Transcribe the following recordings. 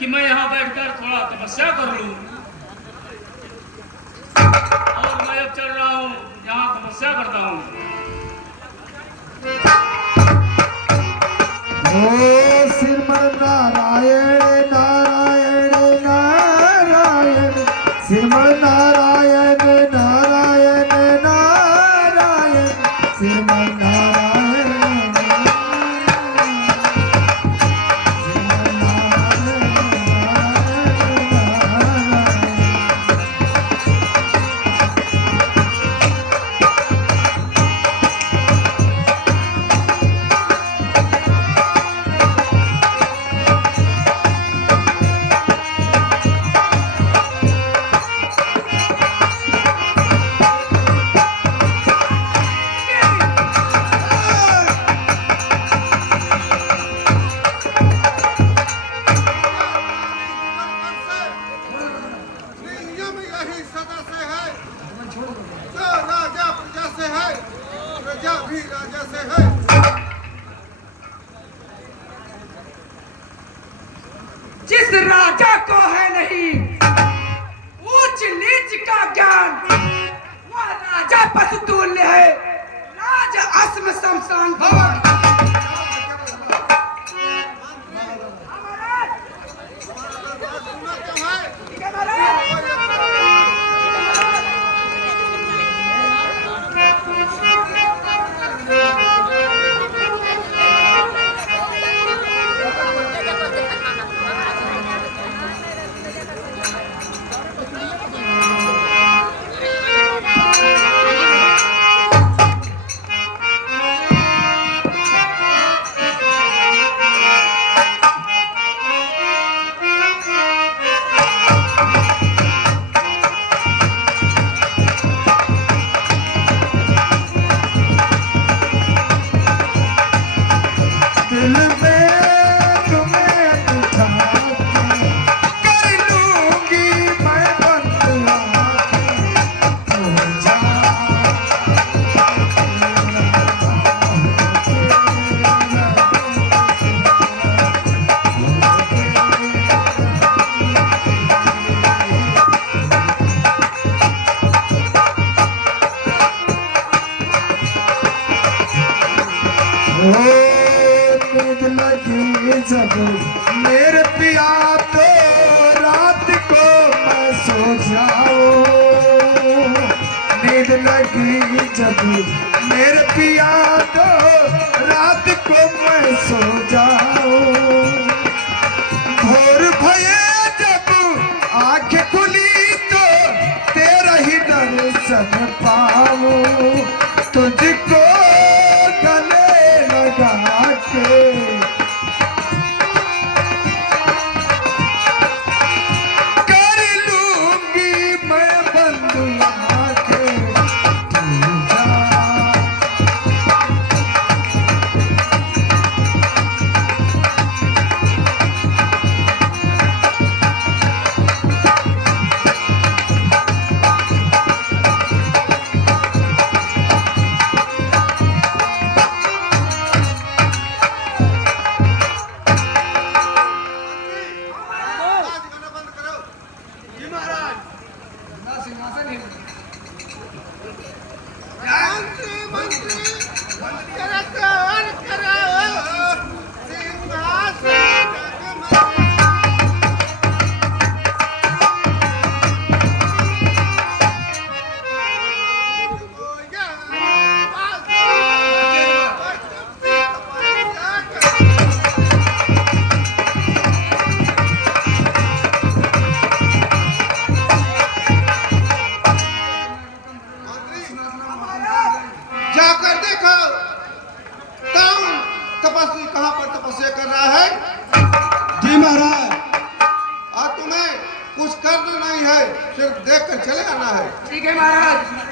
कि मैं यहाँ बैठकर थोड़ा तपस्या कर लूं। और मैं अब चल रहा हूँ, यहाँ तपस्या करता हूँ। ओ श्रीमन नारायण नारायण नारायण, श्रीमन नारायण नारायण नारायण, श्रीमन नारायण जिस राजा को है नहीं ऊंच नीच का ज्ञान, वह राजा पशुतुल्य है, राज अस्म शमशान भवन। नींद लगी जब मेरे पिया तो रात को मैं सो जाऊं। नींद लगी जब मेरे पिया तो रात को मैं सो जाऊं। भोर भये जब आंखें खुली तो तेरा ही दर्शन पाऊं। तुझको गले लगा के कर लूंगी मैं बंद आंखें, तू जा। जाकर देखो कौन तपस्वी कहाँ पर तपस्या कर रहा है। जी महाराज। और तुम्हें कुछ करना नहीं है, सिर्फ देख कर चले आना है। ठीक है महाराज।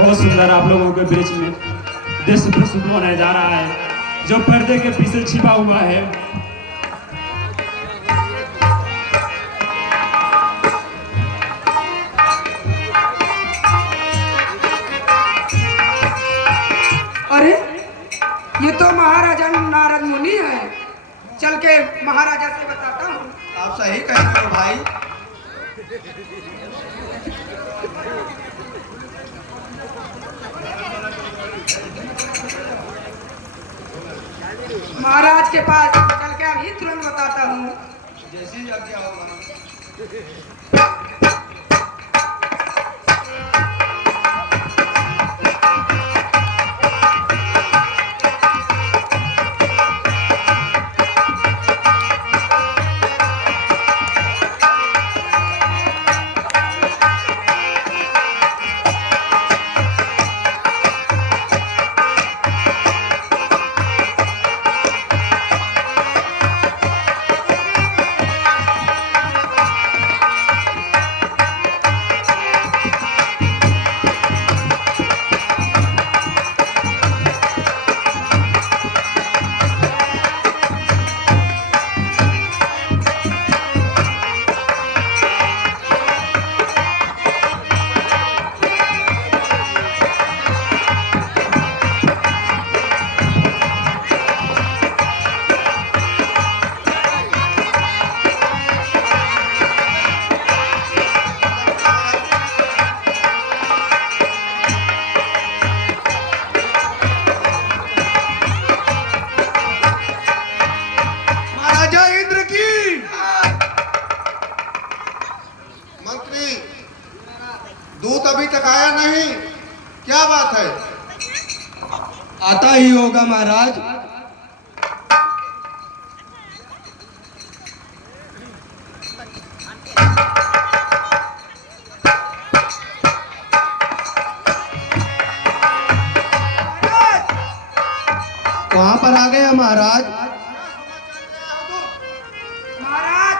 बहुत सुंदर आप लोगों के बीच में दृश्य प्रस्तुत होने जा रहा है जो पर्दे के पीछे छिपा हुआ है। अरे ये तो महाराजा नारद मुनि है। चल के महाराजा से बताता हूँ। आप सही कह रहे हो भाई। महाराज के पास चल के अभी तुरंत बताता हूँ। जैसी आज्ञा होगा। दूत अभी तक आया नहीं, क्या बात है? आता ही होगा महाराज। कहाँ पर आ गया महाराज? महाराज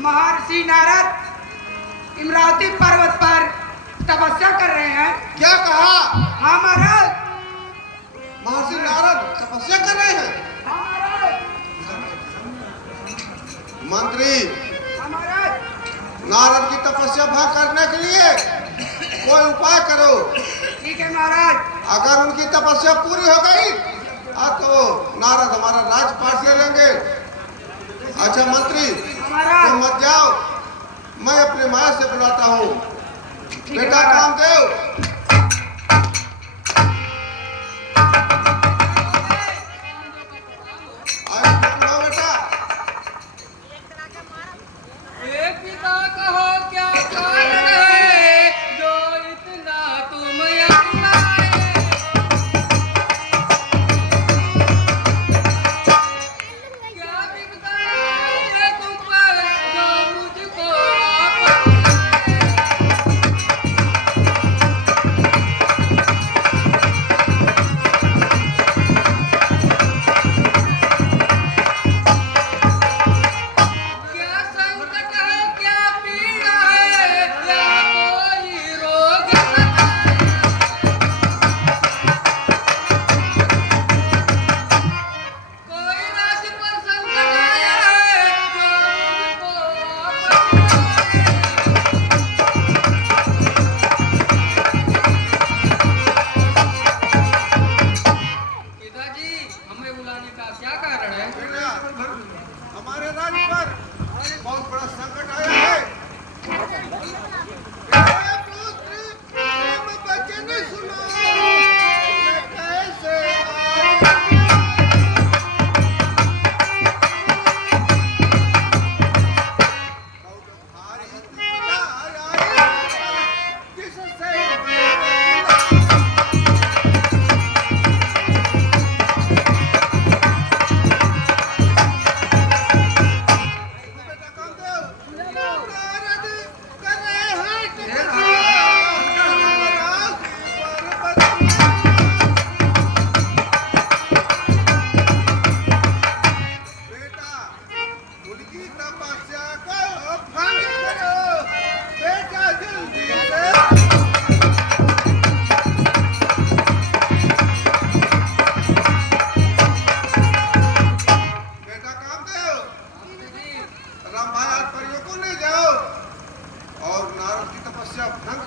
महर्षि नारद इमरावती पर्वत पर तपस्या कर रहे हैं। क्या कहा? हाँ महाराज। महर्षि नारद तपस्या कर रहे हैं? हाँ महाराज। मंत्री, हाँ महाराज। नारद की तपस्या भंग करने के लिए कोई उपाय करो। ठीक है महाराज। अगर उनकी तपस्या पूरी हो गई तो नारद हमारा राजपाट ले लेंगे। अच्छा मंत्री, महाराज। तुम मत जाओ, मैं अपने माया से बुलाता हूँ। बेटा कामदेव, बेटा पिता कहो क्या कारण है जो इतना तुम अपनाए। क्या बिगड़ा है तुम पर जो मुझको क्या संकट है, क्या पीड़ा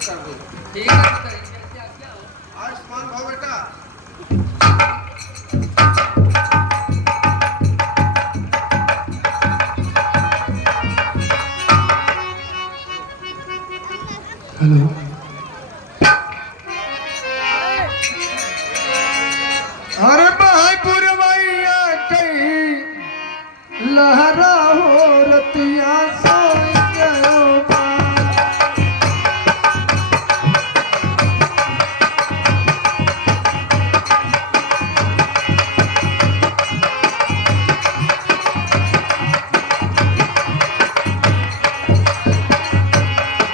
कर दो। ठीक है तो करेंगे। क्या हो? आयुष्मान भव बेटा। हेलो। अरे भाईपुर मैया कई लहरा हो रतिया सोई गयो बा।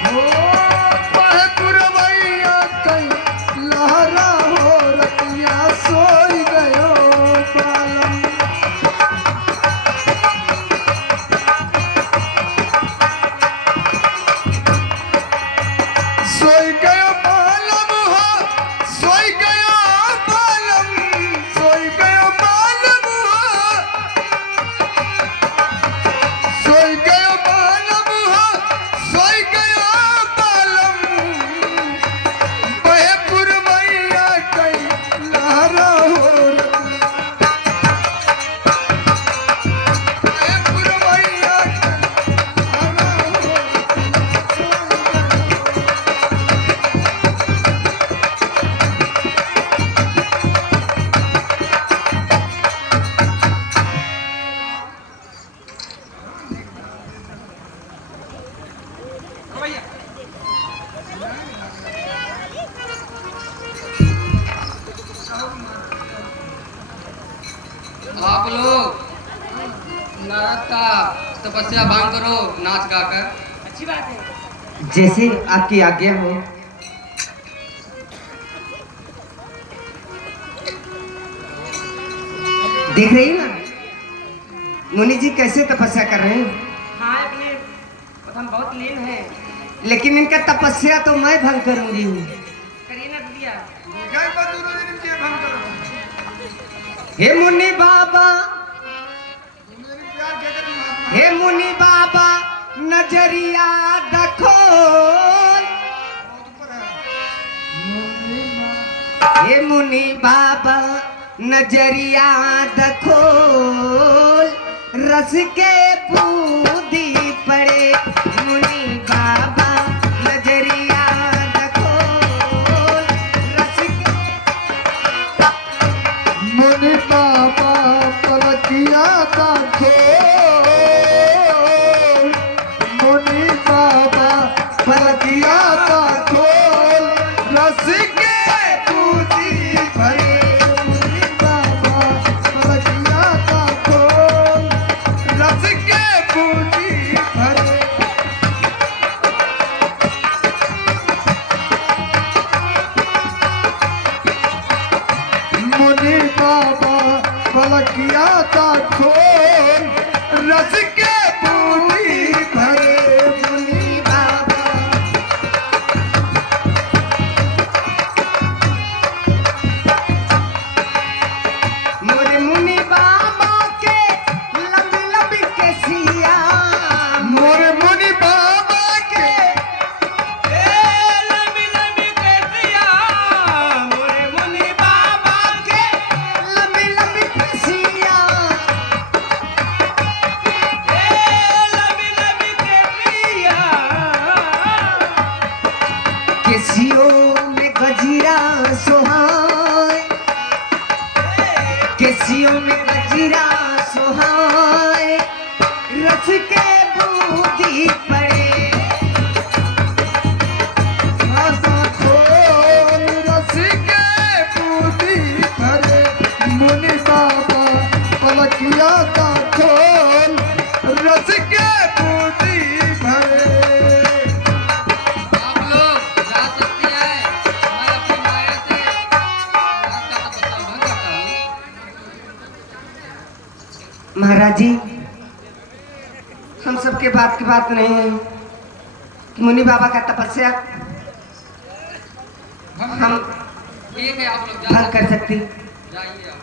ओ भाईपुर मैया कई लहरा हो रतिया सोई गयो बालम। सोई गयो बालम हो, सोई गयो बालम, सोई गयो बालम हो, सोई गयो बालम हो, सोई गयो बालम। बहेपुर मैया कई लहरा हो रतिया। बहेपुर मैया कई लहरा हो भैया आप लोग नारद का तपस्या भंग करो नाच गाकर। अच्छी बात है। जैसे आपकी आज्ञा हो। देख रही ना मुनि जी कैसे तपस्या कर रहे हैं। हाँ अपने हम बहुत लीन है। लेकिन इनका तपस्या तो मैं भंग करूंगी। करिए ना दिया। जय बदुरो दिन के भंग करो। हे मुनि बाबा, मेरी प्यार जगत महात्मा। हे मुनि बाबा नजरिया देखो। बहुत ऊपर है। हे मुनि बाबा नजरिया देखो। रस के बूंदी पड़े मुनि बाबा नजरिया देखो। रस के मुनि बाबा पलकिया का खोल। मुनि बाबा पलकिया का खोल। रस के बूंदी भरे। मुनि बाबा पलकिया का खोल। रस के बूंदी भरे। मुनि बाबा पलकिया का खोल। रस के बूंदी भरे। मुनि बाबा मोरे मुनि बाबा के लंबी लंबी केसिया। मोरे मुनि बाबा के लंबी लंबी केसिया। मोरे मुनि बाबा के लंबी लंबी केसिया। लंबी लंबी केसिया। केसियों में गजरा सोहाय। केसियों में गजरा सोहाय। रस के बूंदी पड़े। माता खोल। रस के बूंदी भरे। मुनि बाबा पलकिया का खोल। रस के बूंदी भरे। आप लोग जा सकती है। मैं अपनी माया से नाच का तपस्या भंग करता हूँ। महाराज जी हम सबके बात की बात नहीं है। मुनि बाबा का तपस्या हम ठीक है आप लोग जा भंग कर सकते। जाइए आप।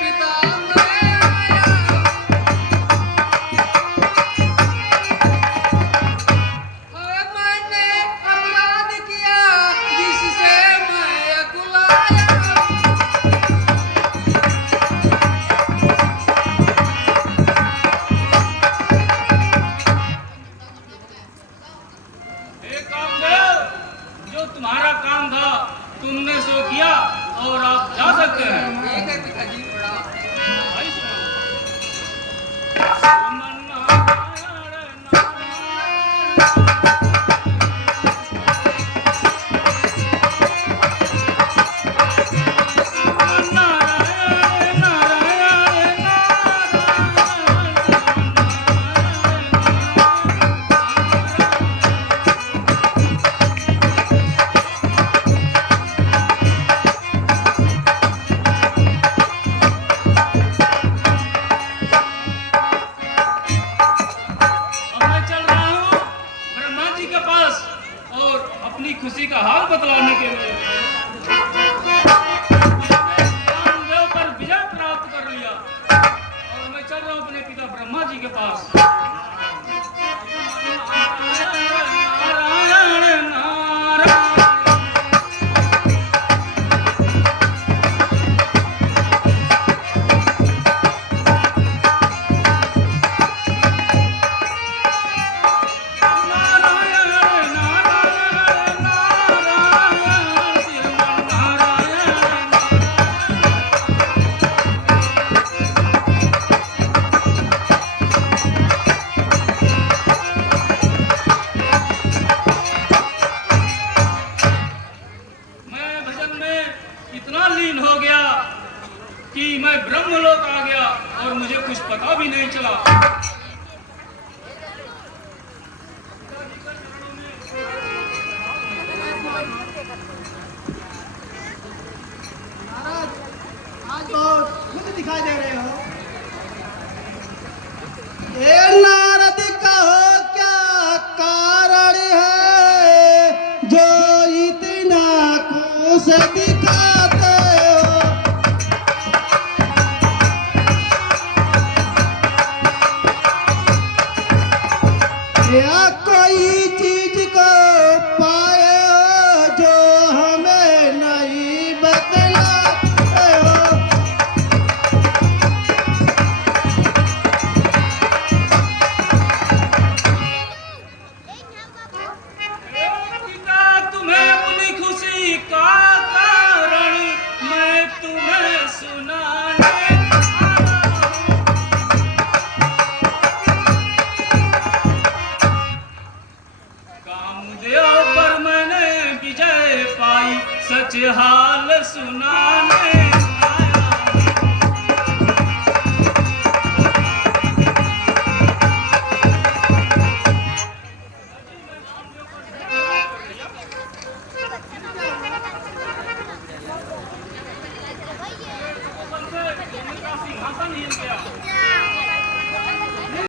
पिता मैं आया। मैंने अपराध किया जिससे मैं कुलाया। हे कामदेव, जो तुम्हारा काम था तुमने सो किया और आप जा सकते हैं। ठीक है पिताजी, प्रणाम। भाई सुनो। सुमन नारायण नारायण। सुमन नारायण नारायण अब मैं चल रहा हूँ ब्रह्मा जी के पास और अपनी खुशी का हाल बतलाने के लिए। कामदेव पर विजय प्राप्त कर लिया और मैं चल रहा हूँ अपने पिता ब्रह्मा जी के पास। नारायण नारायण। नारायण नारायण नारायण श्रीमन नारायण मैं भजन में इतना लीन हो गया कि मैं ब्रह्मलोक आ गया और मुझे कुछ पता भी नहीं चला। आज बहुत खुद दिखाई दे रहे हो। ए नारद कहो क्या कारण है जो इतना खुश दिखाते हो। या कोई चीज को पाए हो जो हमें नहीं बतलाते हो। पिता तुम्हें अपनी खुशी का कारण मैं तुम्हें सुनाने आया हूँ। कामदेव पर मैंने विजय पाई, सच हार